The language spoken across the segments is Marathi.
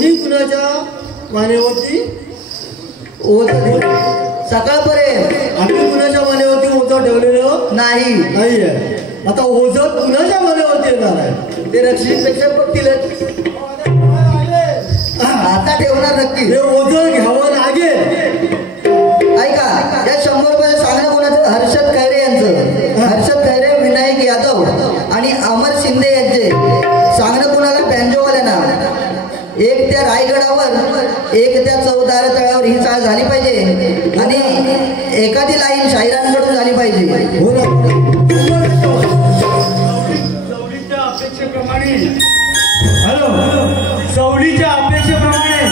कोणी कुणाच्या मानेवरती ओझं सकाळपर्यंत आम्ही कुणाच्या मानेवरती ओझं ठेवलेलं नाही आहे. आता ओझं कुणाच्या मानेवरती येणार आहे ते रक्षितपेक्षा बघतीलच. आता ठेवणार नक्की हे ओझं घ्यावं लागेल. ऐका या 100 रुपये सांगणं कोणाचं? हर्षद खैरे यांचं. हर्षद खैरे, विनायक यादव आणि अमर शिंदे यांचे सांगणं कोणाला? बँजोवाल्यांना. एक त्या रायगडावर एक त्या चौदार तळावर ही चाळ झाली पाहिजे आणि एखादी लाईन शाहिरांकडून झाली पाहिजे. हो ना. चवलीच्या अपेक्षेप्रमाणे चवलीच्या अपेक्षेप्रमाणे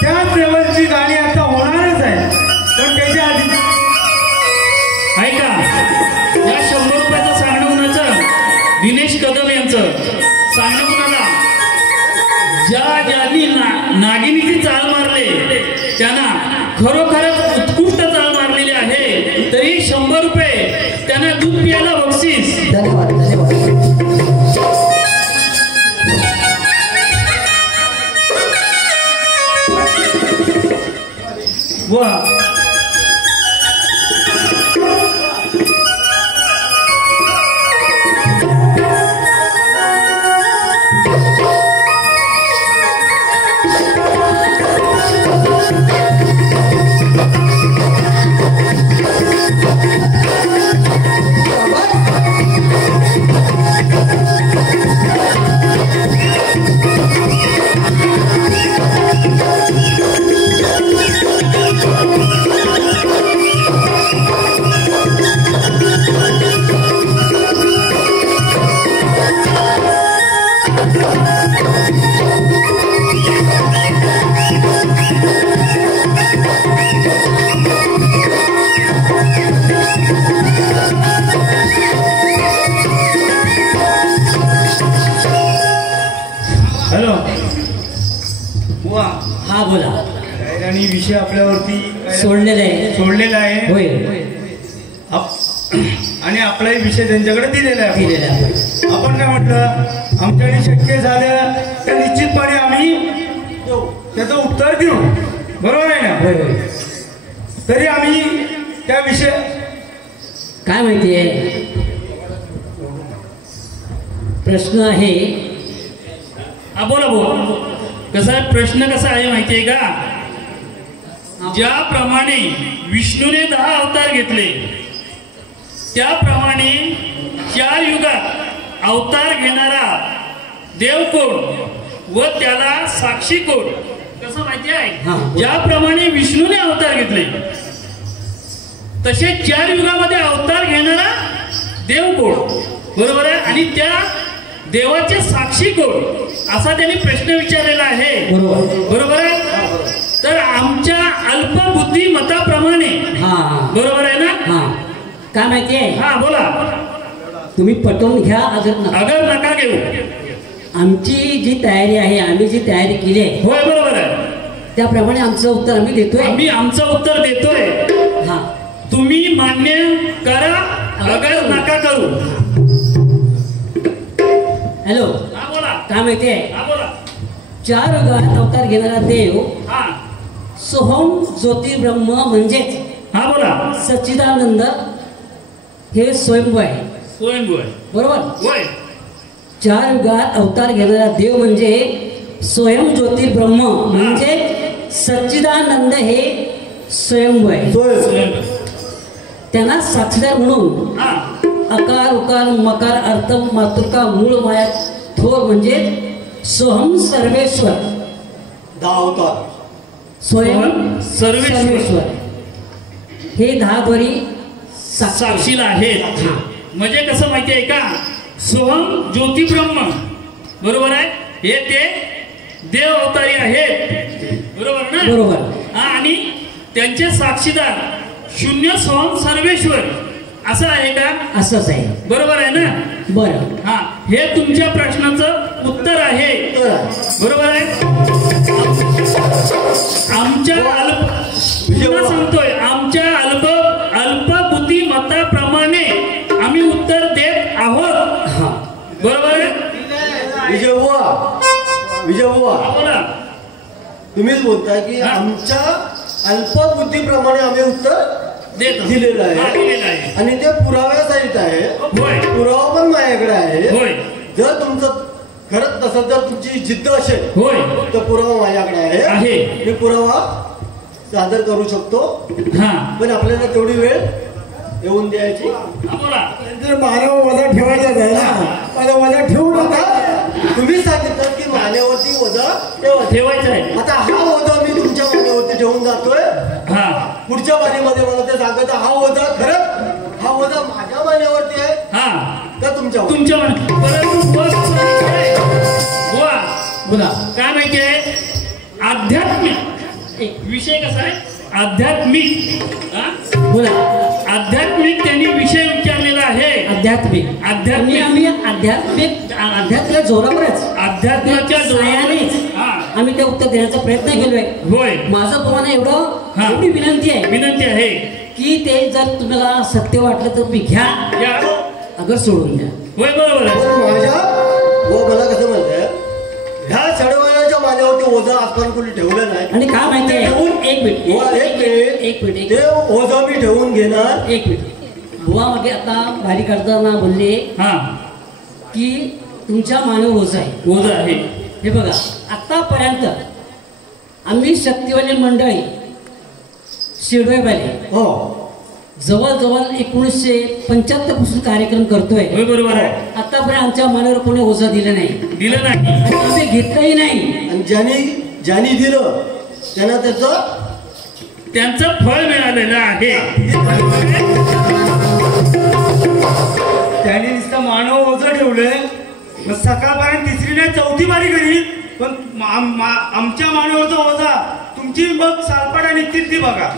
त्याच लेवलची गाणी आता होणारच आहे. पण त्याच्या आधी ऐका या 100 रुपयाचं सांगणं कुणाचं? दिनेश कदम यांचं. सांगणं कुणाला? ज्यांनी नागिनीची चाल मारले त्यांना खरोखरच उत्कृष्ट चाल मारलेली आहे. तरी 100 रुपये त्यांना दूध पियाला बक्षीस. धन्यवाद धन्यवाद. वा विषय आपल्यावरती सोडलेला आहे होय. आणि आपलाही विषय त्यांच्याकडे दिलेला आहे. आपण काय म्हटलं? आमच्याकडे शक्य झालं तर निश्चितपणे आम्ही त्याचं उत्तर देऊ. बरोबर आहे ना? तरी आम्ही त्या विषय काय माहितीये प्रश्न आहे. बोला बोला. कसा आहे प्रश्न? कसा आहे माहितीये का? ज्याप्रमाणे विष्णूने 10 अवतार घेतले त्याप्रमाणे 4 युगात अवतार घेणारा देव कोण व त्याला साक्षी कोण? कसं माहिती आहे? ज्याप्रमाणे विष्णूने अवतार घेतले तसे 4 युगामध्ये अवतार घेणारा देव कोण? बरोबर आहे. आणि त्या देवाचे साक्षी कोण असा त्यांनी प्रश्न विचारलेला आहे. बरोबर आहे. तर आमच्या अल्पबुद्धी मताप्रमाणे बरोबर आहे ना? काय माहितीये? बोला. तुम्ही पटवून घ्या अगर नका घेऊ. आमची जी तयारी आहे, आम्ही जी तयारी केली आहे, होय बरोबर आहे, त्याप्रमाणे आमचं उत्तर आम्ही देतोय. आम्ही आमचं उत्तर देतोय. तुम्ही मान्य करा अगर नका करू. हॅलो. बोला. काय माहितीये? बोला. 4 युगात अवतार घेणारा देव सोहम ज्योतिर्ब्रह्म म्हणजेच बोला सच्चिदानंद हे स्वयंभू आहे. स्वयंभू आहे. बरोबर. होय. 4 युगात अवतार घेणारा देव म्हणजे स्वयं ज्योतिर्ब्रह्म म्हणजे सच्चिदानंद हे स्वयंभू आहे. त्यांना साक्षीदार म्हणून अकार उकार मकार अर्थ मातृका मूळ माया थोर म्हणजे सोहम सर्वेश्वर 10 अवतार. स्वयं सर्वेश्वर हे 10 द्वारी साक्षीला आहेत. म्हणजे कसं माहिती आहे का? सोहम ज्योतिब्रह्म बरोबर आहे. हे ते देव अवतारी आहेत. बरोबर ना? बरोबर. आणि त्यांचे साक्षीदार शून्य सोहम सर्वेश्वर असं आहे का? असंच आहे. बरोबर आहे ना? बरं. हे तुमच्या प्रश्नाचं उत्तर आहे. बरोबर आहे. आमच्या सांगतोय आमच्या अल्पबुद्धी मताप्रमाणे आम्ही उत्तर देत आहोत. बरोबर आहे. विजय बुवा बोला. तुम्हीच बोलताय की हा. आमच्या अल्पबुद्धीप्रमाणे आम्ही उत्तर दिलेलं आहे आणि ते पुराव्यासहित आहे. होय पुरावा पण माझ्याकडे आहे. होय जर तुमचं खरंच तसं जर तुमची जिद्द असेल होय तर पुरावा माझ्याकडे आहे. मी पुरावा सादर करू शकतो. हा पण आपल्याला तेवढी वेळ येऊन द्यायची. बोला जर मानव वजा ठेवायचा आहे ना, आता वजा ठेवू नका. तुम्ही सांगितलं की मानेवरती वजा ठेवायचं आहे. आता हा वजा मी तुमच्या मानेवरती ठेवून जातोय. हा पुढच्या बारीमध्ये मला ते सांगायचं हा वजा खरंच हा वजा माझ्या मानेवरती आहे हा का तुमच्या? तुमच्या बोला काय माहितीये आध्यात्मिक एक विषय कसा आहे आध्यात्मिक. बोला आध्यात्मिक त्यांनी विषय विचारलेला आहे. आध्यात्मिक आम्ही आध्यात्मिक जोरावरच अध्यात्माच्या सायानेच आम्ही ते उत्तर देण्याचा प्रयत्न केलोय. होय माझं तुम्हाला एवढी विनंती आहे की ते जर तुम्हाला सत्य वाटलं तर तुम्ही घ्या अगर सोडून द्या. होय बरोबर आहे. पण माझ्या मला कसं म्हणतंय ह्या चढवण्याच्या मानेवरती ओझा आजपर्यंत कोणी ठेवलं नाही. आणि काय माहितीये एक मिनिट ते ओझा मी ठेवून घेणार. एक मिनिट बुवा मागे आता भारी करताना बोलले की तुमच्या मानव ओझा आहे. हे बघा आतापर्यंत आम्ही शक्तिवाले मंडळी शिरवाईवाले हो जवळजवळ 1975 पासून कार्यक्रम करतोय. बरोबर आहे. आतापर्यंत आमच्या मनावर कोणी ओझा दिलं नाही आणि आम्ही घेतलंही नाही. आणि ज्यांनी दिलं त्यांना त्यांचं फळ मिळालेलं आहे. त्याने नुसतं मानव ओझं ठेवलंय. मग सकाळपर्यंत तिसरी नाही चौथी बारी करी पण आमच्या मानवाचा ओझा तुमची मग सालपाडा निघतील ती बघा.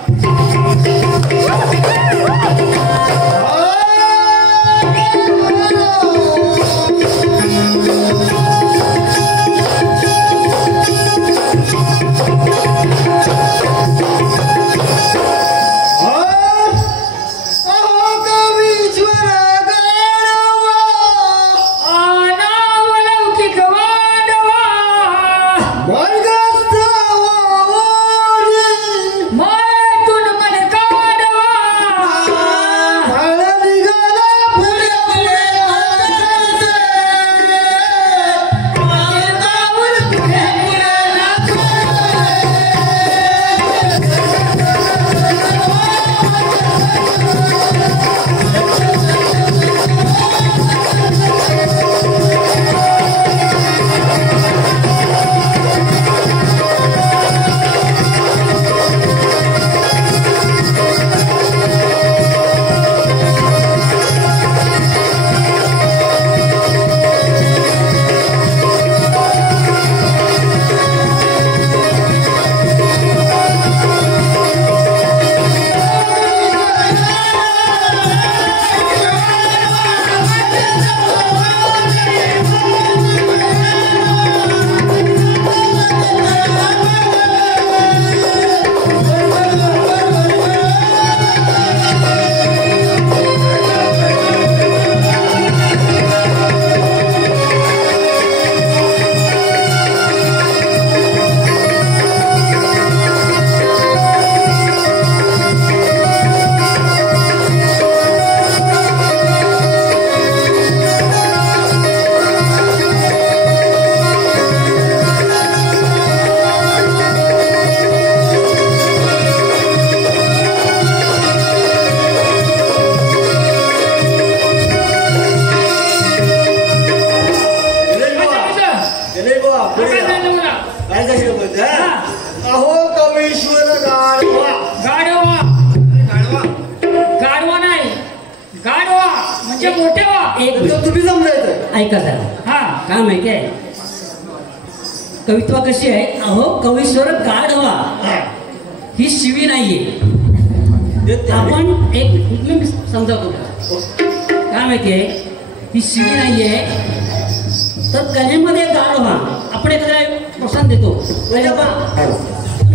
तुम्ही समजायचं. ऐका जरा काय माहिती आहे कवित्वा कशी आहे. अहो कवीश्वर गाढवा ही शिवी नाहीये. आपण एक मी समजावतो काय माहिती आहे ही शिवी नाहीये. तर कलेमध्ये गाढवा आपण एखाद्या प्रोत्साहन देतो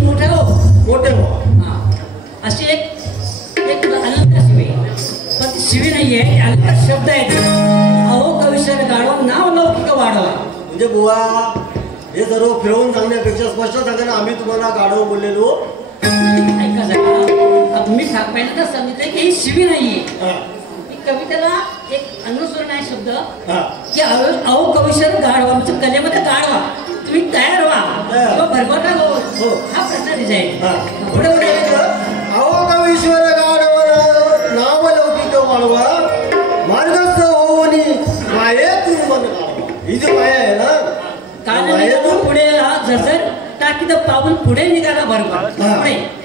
मोठे हो अशी एक अलंकार शिवी पण ती शिवी नाहीये अलंकार शब्द आहे. अहो कवीश्वर गाढवा नाव लौकिक वाढवा म्हणजे बुवा हे सर्व फिरवून सांगण्यापेक्षा स्पष्ट सांगा ना, आम्ही तुम्हाला गाढव बोललेलो. ऐका जरा, तुम्ही पहिल्यांदा सांगितलं की ही शिवी नाहीये. कवितेला एक अनुसरण आहे शब्द की अहो कवीश्वर गाढवा, म्हणजे कलेमध्ये गाढवा, तुम्ही तयार व्हा किंवा भरभरा हो, हा प्रश्न डिझाईन. पुढे पुढे अहो कवीश्वर गाढवा नाव लौकिक वाढवा, मार्गस्थ होऊन मायेतून मन गाढवा. ही जी माया आहे ना, कानातून पुढे जसर टाकीत पाऊल पुढे निघाला बरोबर.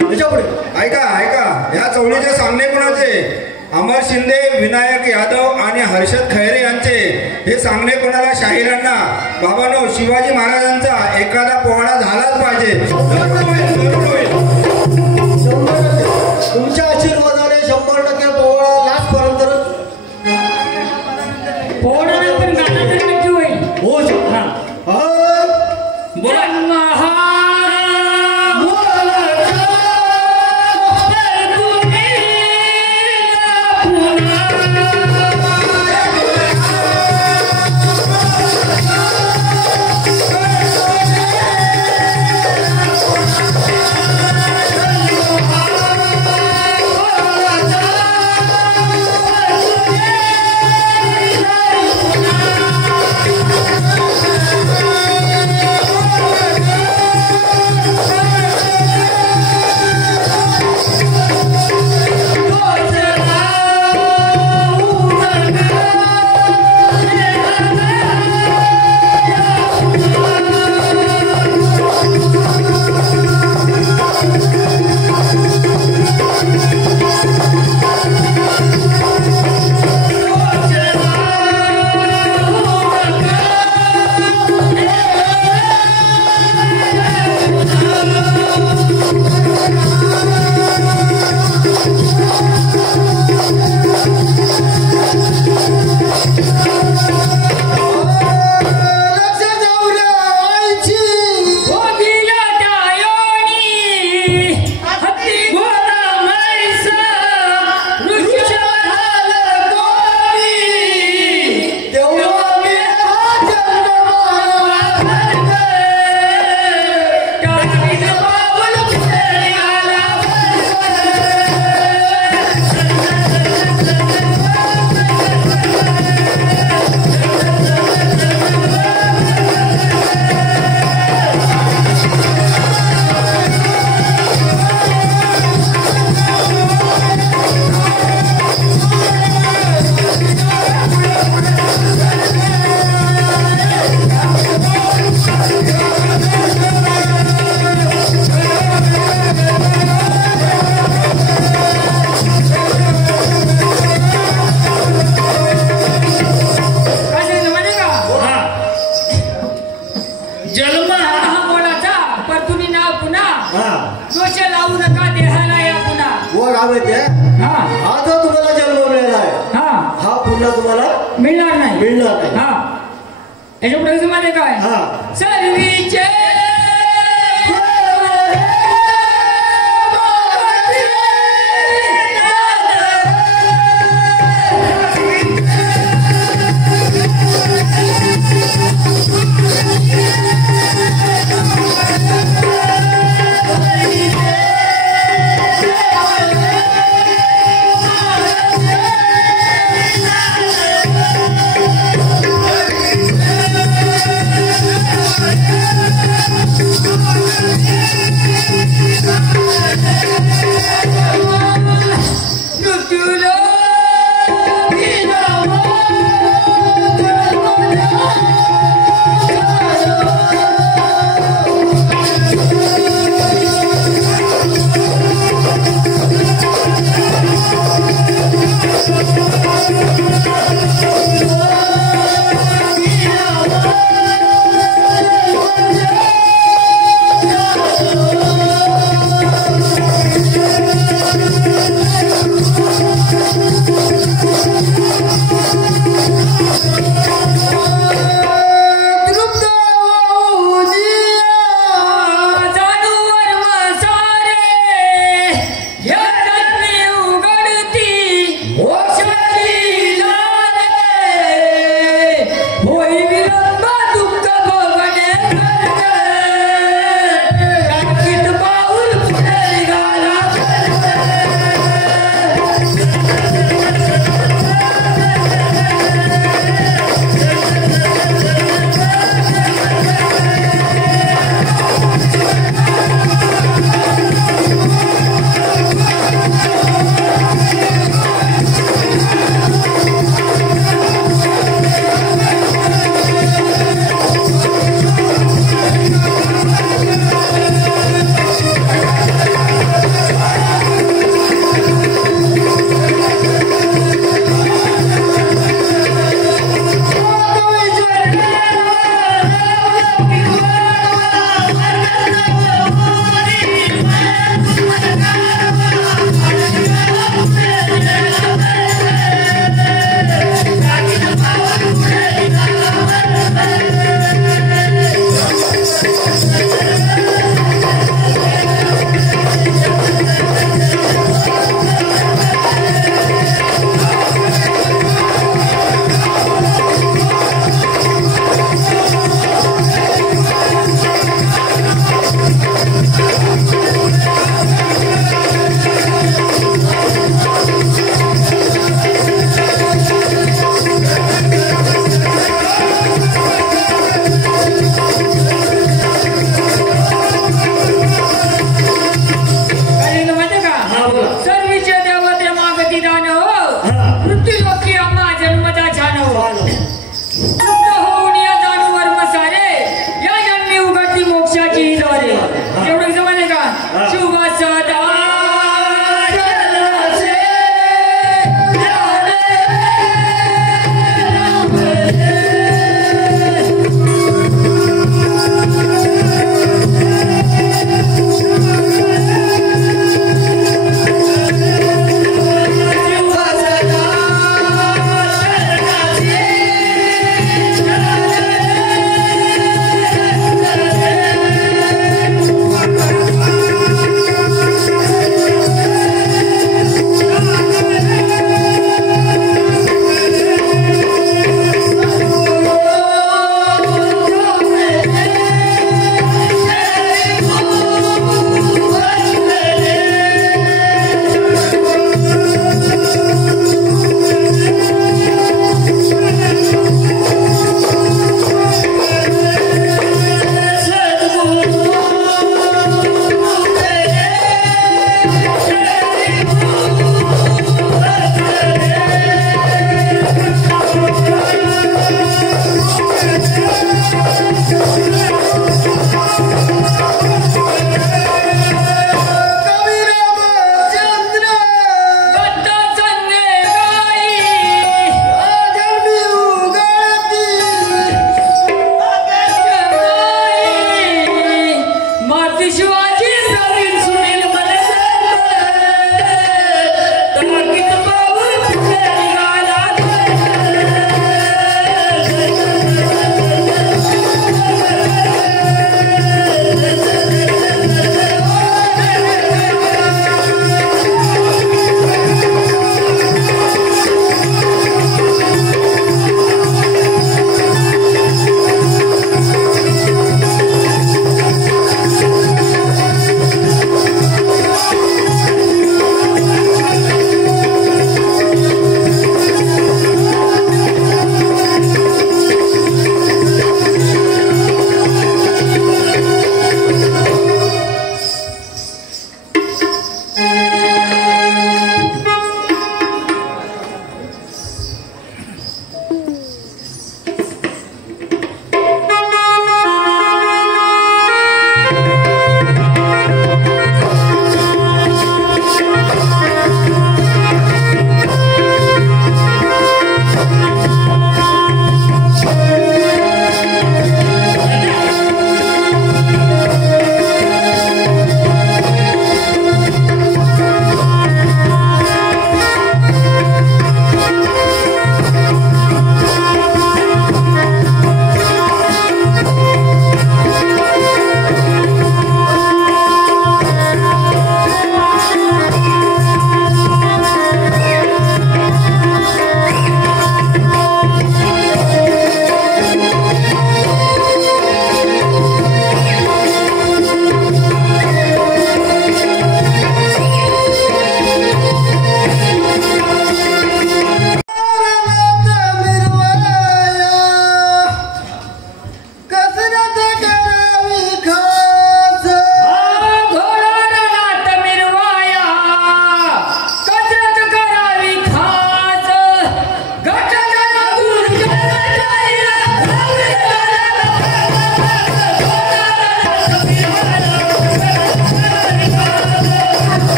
पुढे ऐका ऐका, या चवळीचे सांगणे कोणाचे? अमर शिंदे, विनायक यादव आणि हर्षद खैरे यांचे. हे सांगणे कोणाला? शाहिरांना. बाबांनो, शिवाजी महाराजांचा एखादा पोवाडा झालाच पाहिजे. तुमच्या आशीर्वादाने 100% पोवाडा लास्टपर्यंत पोवाडा नाही पण गाणं तरी नक्की होईल. हो बोला. मिळणार नाही. याच्या पुढे मध्ये काय सर्वीचे Yeah.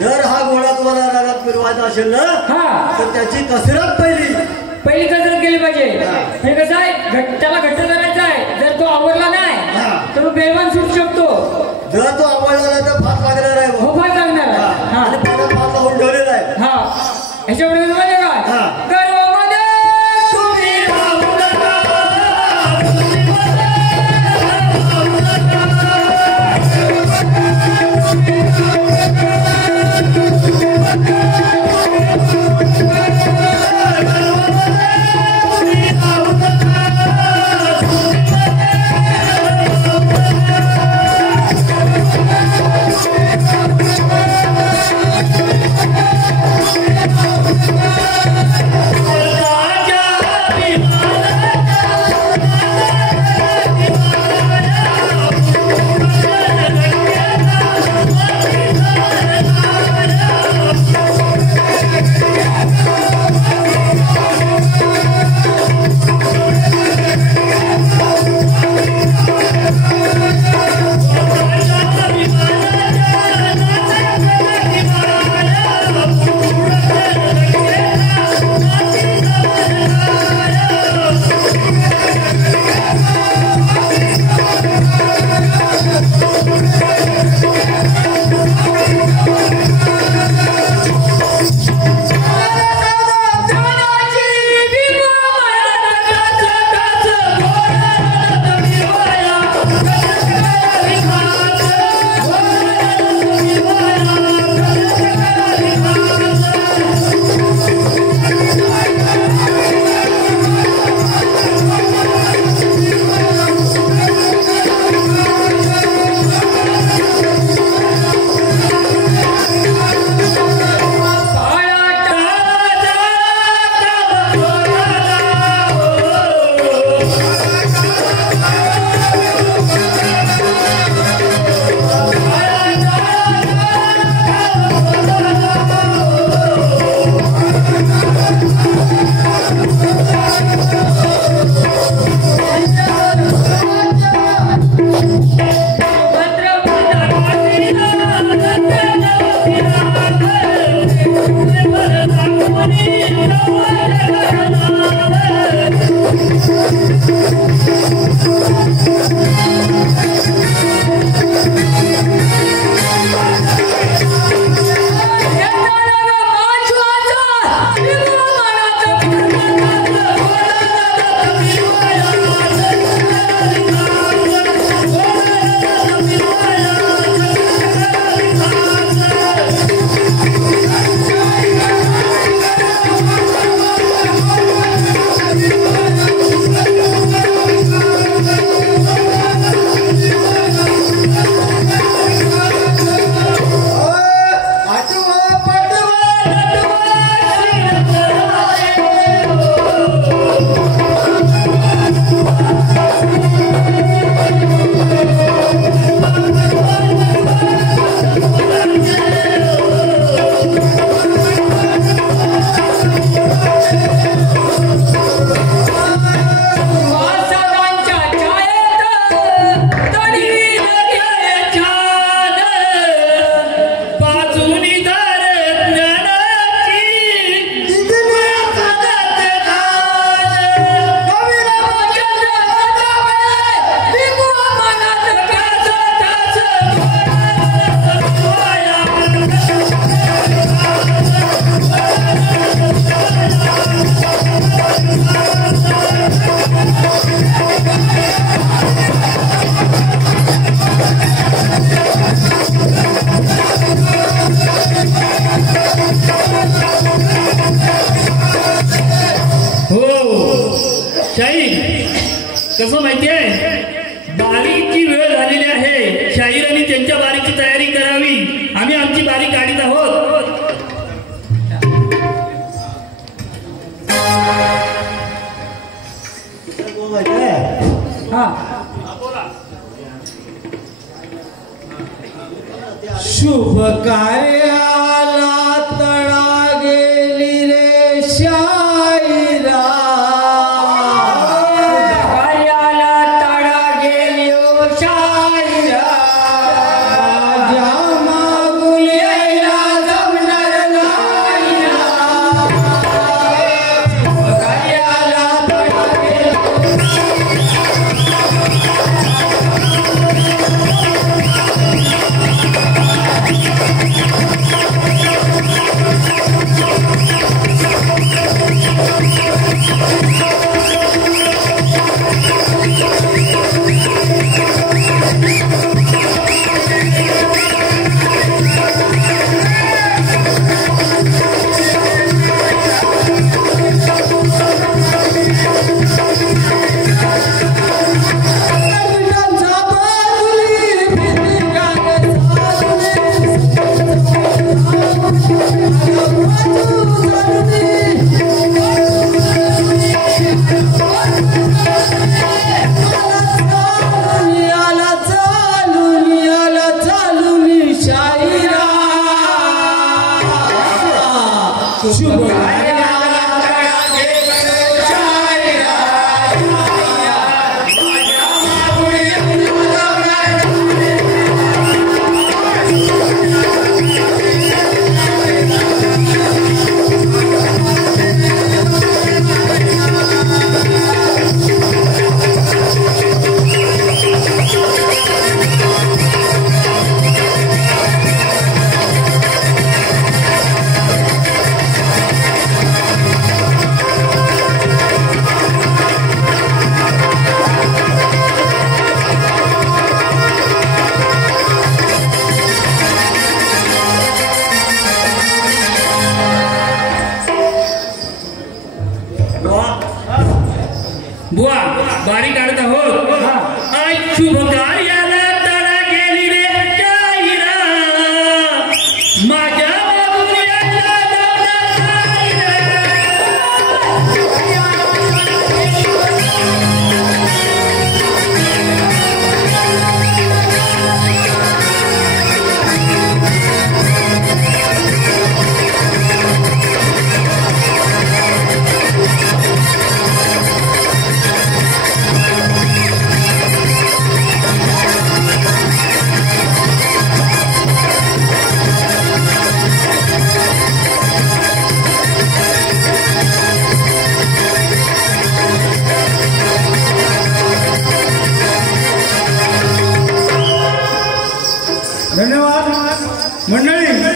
जर हा घोडा तुम्हाला रानात फिरवायचा असेल ना तर त्याची कसरत पहिली कसरत केली पाहिजे. हे कसं आहे त्याला घट्ट करायचं आहे. जर तो आवडला नाही तर बेमान सुटू शकतो. जर तो आवडला नाही तर फास लागणार आहे. हो फास लागणार आहे. आणि त्याला फास लावून ठेवलेला आहे. ह्याच्यामुळे माहिती का गर्वामध्ये तुम्ही राहू नका. कसं माहितीये, बारीची वेळ झालेली आहे. शाहीरांनी त्यांच्या बारीची तयारी करावी. आम्ही आमची बारी काढीत आहोत. शुभ कार्याला तळा गेली रे शायरा. कार्याला तळा गेली ओ शायरा. माझ्या मागून यायला जमणार नाही. कार्याला तळा गेली. बुवा बारी काढत आहोत. आई शुभ कार्याला तळा गेली रे शाहिरा. माझ्या मागून यायला जमणार नाही रे. शायरा धन्यवाद मंडळी.